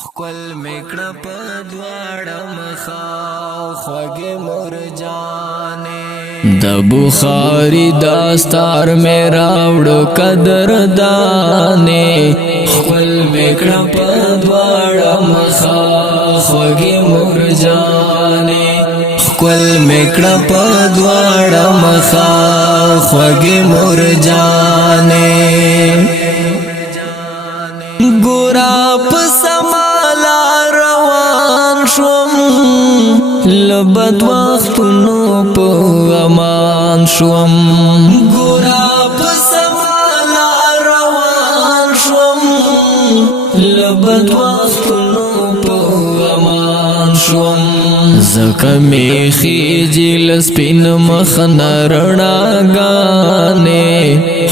خپل میکړه په دواړه مخا خوږې مرجانې د بخاری داستار مې راوړو قدردانې خپل میکړه په دواړه مخا خوږې مرجانې خپل میکړه په دواړه مخا خوږې مرجانې ګورا په سمالا روان شوم لبد وختونو په امان شوم ګورا په سمالا روان شوم لبد وختونو په امان شوم زکه می خېجل سپین مخ نرڼاګانې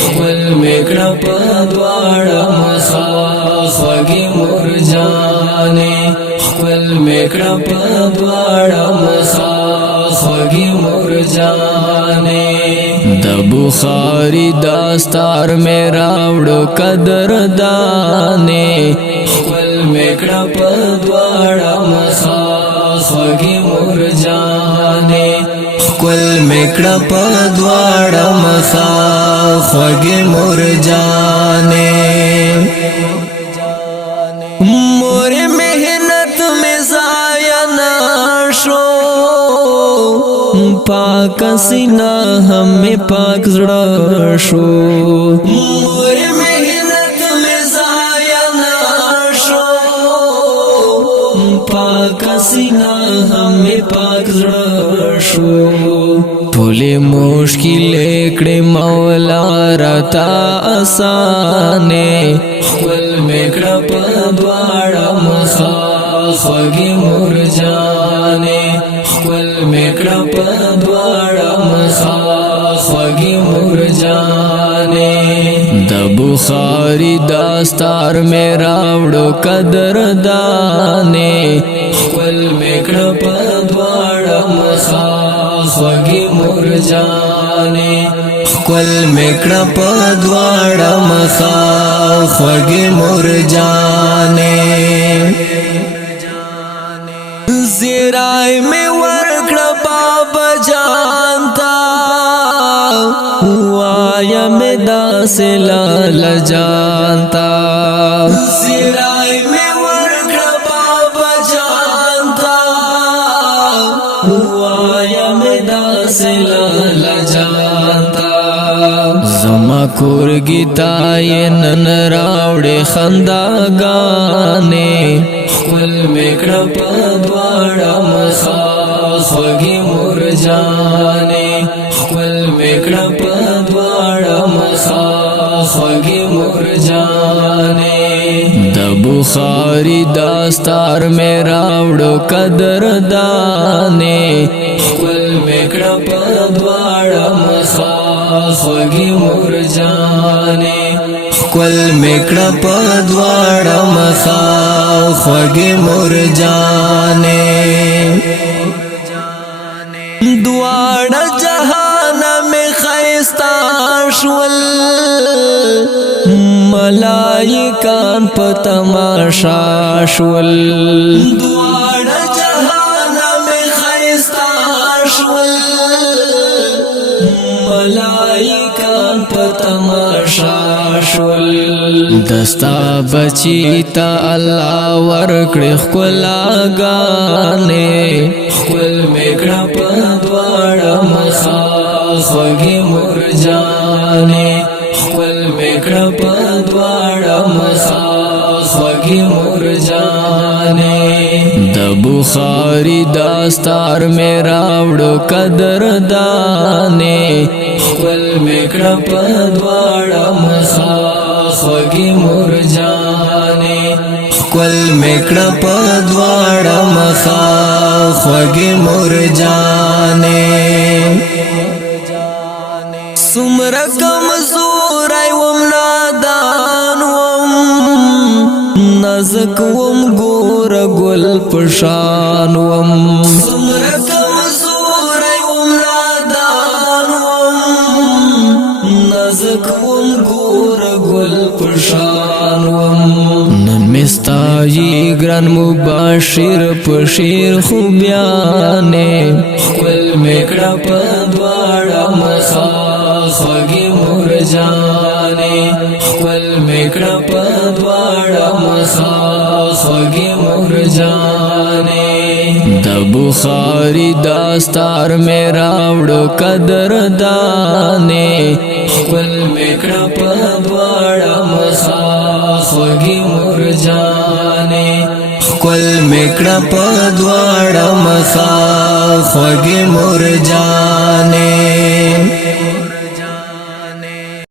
خپل میکړه په دواړه مخا خوږې مرجانې خپل میکړه په دواړه مخا خوږې مرجانې د بخاری داستار مې راوړو قدردانې خپل میکړه په دواړه مخا خوږې مرجانې خپل میکړه په دواړه مخا خوږې مرجانې مور مهنت میں ضایع نہ شو پاک سینہ ہمیں پاک زړه شو مور مهنت میں ضایع نہ شو پاک سینہ ہمیں پاک زړه شو ټولې مشکلې کړې مولا راته اسانې خپل میکړه په دواړه مخا خوږې مرجانې خپل میکړه په دواړه مخا خوږې مرجانې د بخاری داستار مې راوړو قدردانې خپل میکړه په دواړه مخا خوږې مرجانې خپل میکړه په دواړه مخا خوږې مرجانې زیرای مې ورکړه بابا جان تا وایا مې داسې لاله جان تا زیرای مې ورکړه بابا جان تا وایا مې داسې لاله جان تا زما کورګی تا یې نن راوړې خنداګانې خپل میکړه په دواړه مخا خوږې مرجانې خپل میکړه په دواړه مخا خوږې مرجانې د بخاری داستار مې راوړو قدردانې خپل میکړه په دواړه مخا خوږې مرجانې خپل میکړه په دواړه مخا خوږې مرجانې دواړه جهان مې ښایسته شول ملائکان په تماشا شول دواړه جهان مې ښایسته شول ملائکان په تماشا شول دستا بچی تا الله ورکړې ښکلاګانې خپل میکړه په دواړه مخا خوږې مرجانې خپل میکړه په دواړه مخا خوږې مرجانې د بخاری داستار مې راوړو قدردانې خپل میکړه په دواړه مخا خوږې مرجانې خپل میکړه په دواړه مخا خوږې مرجانې څومره کمزوری وم نادان وم نازک وم ګوره ګل په شان وم څومره کمزوری وم نادان وم نازک وم ګوره ګل په شان وم نن مې ستایی گران مباشر پشیر خوبیانے خپل میکڑا پدوارا مخا خوگی مرجانے خپل میکڑا پدوارا مخا خوگی مرجانے د بخاری داستار میں راوڑو قدر دانے خپل میکڑا پدوارا مخا خوگی مرجانے خپل میکڑا پدوارا مخا خوگی مرجانے